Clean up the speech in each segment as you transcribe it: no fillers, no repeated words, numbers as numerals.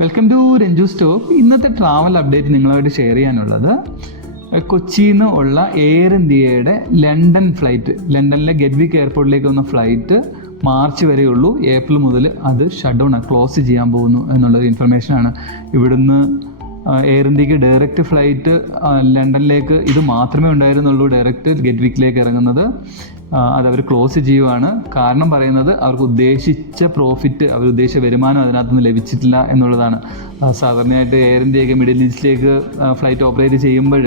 Welcome to Ranju stop. ഇന്നത്തെ travel update നിങ്ങളുമായിട്ട് share ചെയ്യാനുള്ളത് കൊച്ചിയിൽ നിന്ന് ഉള്ള എയർ ഇന്ത്യയുടെ ലണ്ടൻ ഫ്ലൈറ്റ്, ലണ്ടനിലെ ഗെറ്റ്വിക്ക് എയർപോർട്ടിലേക്ക് വന്ന ഫ്ലൈറ്റ് മാർച്ച് വരെയുള്ളൂ. ഏപ്രിൽ മുതൽ അത് ഷട്ട് ഡൗൺ ക്ലോസ് ചെയ്യാൻ പോകുന്നു എന്നുള്ളൊരു ഇൻഫർമേഷനാണ്. ഇവിടുന്ന് എയർ ഇന്ത്യക്ക് ഡയറക്റ്റ് ഫ്ലൈറ്റ് ലണ്ടനിലേക്ക് ഇത് മാത്രമേ ഉണ്ടായിരുന്നുള്ളൂ, ഡയറക്റ്റ് ഗെറ്റ്വിക്കിലേക്ക് ഇറങ്ങുന്നത്. അതവർ ക്ലോസ് ചെയ്യുവാണ്. കാരണം പറയുന്നത് അവർക്ക് ഉദ്ദേശിച്ച പ്രോഫിറ്റ്, അവർ ഉദ്ദേശിച്ച വരുമാനം അതിനകത്തുനിന്ന് ലഭിച്ചിട്ടില്ല എന്നുള്ളതാണ്. സാധാരണയായിട്ട് എയർ ഇന്ത്യയൊക്കെ മിഡിൽ ഈസ്റ്റിലേക്ക് ഫ്ലൈറ്റ് ഓപ്പറേറ്റ് ചെയ്യുമ്പോൾ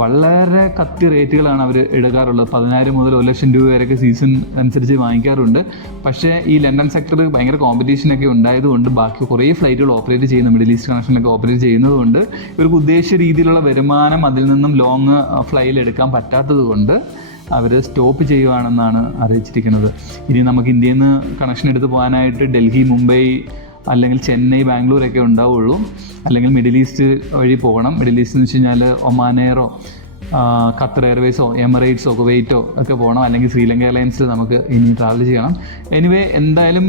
വളരെ കത്തി റേറ്റുകളാണ് അവർ എടുക്കാറുള്ളത്. 10,000 മുതൽ 1,00,000 രൂപ വരെയൊക്കെ സീസൺ അനുസരിച്ച് വാങ്ങിക്കാറുണ്ട്. പക്ഷേ ഈ ലണ്ടൻ സെക്ടർ ഭയങ്കര കോമ്പറ്റീഷനൊക്കെ ഉണ്ടായതുകൊണ്ട് ബാക്കി കുറേ ഫ്ലൈറ്റുകൾ ഓപ്പറേറ്റ് ചെയ്യുന്നു, മിഡിൽ ഈസ്റ്റ് കണക്ഷനിലൊക്കെ ഓപ്പറേറ്റ് ചെയ്യുന്നതുകൊണ്ട് ഇവർക്ക് ഉദ്ദേശിച്ച രീതിയിലുള്ള വരുമാനം അതിൽ നിന്നും ലോങ് ഫ്ലൈയിൽ എടുക്കാൻ പറ്റാത്തത് കൊണ്ട് അവർ സ്റ്റോപ്പ് ചെയ്യുവാണെന്നാണ് അറിയിച്ചിരിക്കുന്നത്. ഇനി നമുക്ക് ഇന്ത്യയിൽ നിന്ന് കണക്ഷൻ എടുത്ത് പോകാനായിട്ട് ഡൽഹി, മുംബൈ അല്ലെങ്കിൽ ചെന്നൈ, ബാംഗ്ലൂരൊക്കെ ഉണ്ടാവുള്ളൂ. അല്ലെങ്കിൽ മിഡിൽ ഈസ്റ്റ് വഴി പോകണം. മിഡിൽ ഈസ്റ്റ് എന്ന് വെച്ച് കഴിഞ്ഞാൽ ഒമാൻ എയറോ, ഖത്തർ എയർവേസോ, എമിറേറ്റ്സോ, കുവൈറ്റോ ഒക്കെ പോകണം. അല്ലെങ്കിൽ ശ്രീലങ്ക എയർലൈൻസിൽ നമുക്ക് ഇനി ട്രാവൽ ചെയ്യണം. എനിവേ എന്തായാലും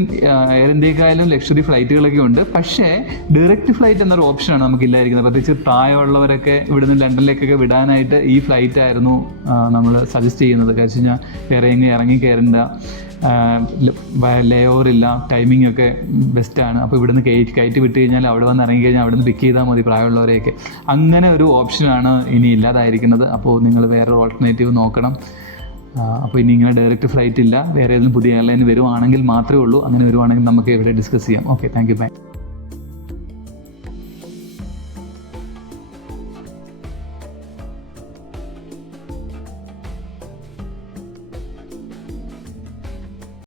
എയർ ഇന്ത്യക്കായാലും ലക്ഷറി ഫ്ലൈറ്റുകളൊക്കെ ഉണ്ട്. പക്ഷേ ഡയറക്റ്റ് ഫ്ലൈറ്റ് എന്നൊരു ഓപ്ഷനാണ് നമുക്കില്ലായിരിക്കുന്നത്. പ്രത്യേകിച്ച് പ്രായമുള്ളവരൊക്കെ ഇവിടുന്ന് ലണ്ടനിലേക്കൊക്കെ വിടാനായിട്ട് ഈ ഫ്ലൈറ്റ് ആയിരുന്നു നമ്മൾ സജസ്റ്റ് ചെയ്യുന്നത്. കാരണം വെച്ച് കഴിഞ്ഞാൽ വേറെ എങ്ങനെ ഇറങ്ങി കയറേണ്ട, ലേ ഓവറില്ല, ടൈമിംഗ് ഒക്കെ ബെസ്റ്റാണ്. അപ്പോൾ ഇവിടുന്ന് കയറ്റി വിട്ട് കഴിഞ്ഞാൽ അവിടെ വന്ന് ഇറങ്ങി കഴിഞ്ഞാൽ അവിടെ നിന്ന് പിക്ക് ചെയ്താൽ മതി പ്രായമുള്ളവരെയൊക്കെ. അങ്ങനെ ഒരു ഓപ്ഷനാണ് ഇനി ഇല്ലാതായിരിക്കുന്നത്. അപ്പോൾ നിങ്ങൾ വേറൊരു ഓൾട്ടർനേറ്റീവ് നോക്കണം. അപ്പോൾ ഇനി ഇങ്ങനെ ഡയറക്റ്റ് ഫ്ലൈറ്റ് ഇല്ല, വേറെ ഏതെങ്കിലും പുതിയ എയർലൈൻ വരുവാണെങ്കിൽ മാത്രമേ ഉള്ളൂ. അങ്ങനെ വരുവാണെങ്കിൽ നമുക്ക് ഇവിടെ ഡിസ്കസ് ചെയ്യാം. Okay, thank you, by.